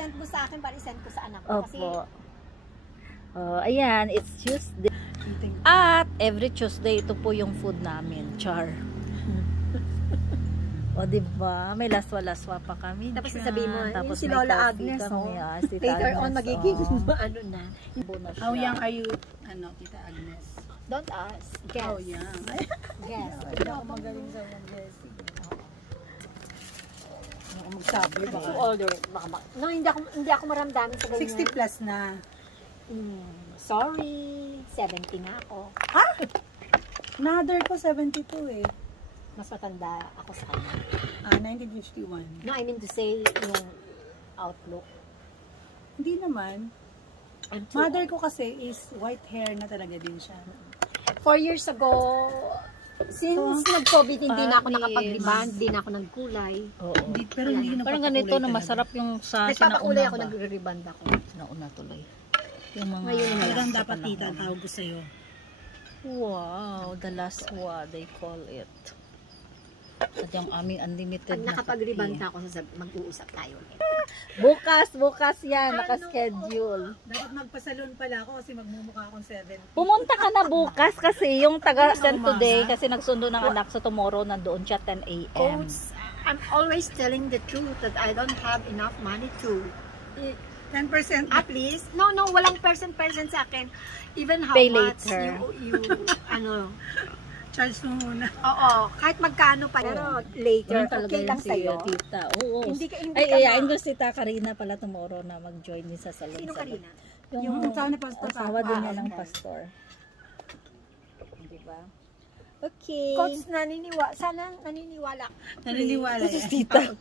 send mo sa akin para i-send ko sa anak ko. Kasi, Opo. Ayan, it's Tuesday. At every Tuesday, ito po yung food namin. Char. O, diba? May laswa-laswa pa kami. tapos sasabihin mo, Tapos si may Lola coffee Agnes, kami, si later Agnes, on, magiging ano na. Bonus How siya. young are you, Tita Agnes? Don't ask. Guess. Oh, young. Guess. Hindi ako magaling sa mga guessing. Hindi ako magsabi. Baka too older. No, hindi ako maramdamin sa ganyan. 60 plus na. Sorry. 70 nga ako. Another ko, 72 eh. Mas matanda ako sa kanya. 1951. No, I mean to say, yung outlook. Hindi naman. I'm too Mother old. ko kasi is white hair na talaga din siya. 4 years ago, since nag-COVID, hindi na ako Paris. nakapag-rebound, hindi na ako nagkulay. Oo. Hindi, pero hindi na Parang ganito na masarap yung sa Nagpapakulay ako, sinauna ba? nagre-reband ako. Sinauna tuloy. Yung mga... Ngayon na lang. Talagang dapat tita ang tawag ko sa'yo. Wow, the last one, they call it. At yung aming unlimited Pag na nakapag-reband kape. ako, mag-uusap tayo ulit. Bukas yan, naka-schedule. Dapat magpasalon pala ako kasi magmumukha akong 7. Pumunta ka na bukas kasi yung taga-send Umaga. today kasi nagsundo ng anak sa tomorrow nandoon siya 10 a.m. Coach, I'm always telling the truth that I don't have enough money to 10%. at least. No, walang percent sa akin. Even how Pay much later. you ano, Charge mo muna. oo, kahit magkano pa. Pero later, okay lang sa'yo. Tita. Oo. Hindi ka Ayain ko si Tita Karina pala tomorrow na mag-join din sa salon. Sino Karina? Yung asawa ni Pastor asawa din niya Papa. ng pastor. Diba? Okay. Coach, sana naniniwala. Naniniwala yan. Tita.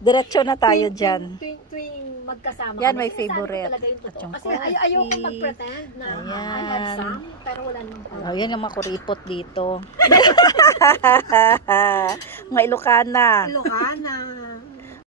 Diretso na tayo dyan. Tuwing magkasama Yan, kami, may sinasabi ko favorite. talaga yung At totoo. yung Kasi coffee. ayoko mag-pretend na I have Ayan. some, pero wala namang pala. Oh, yan yung makuripot dito. Mga Ilocana. Ilocana.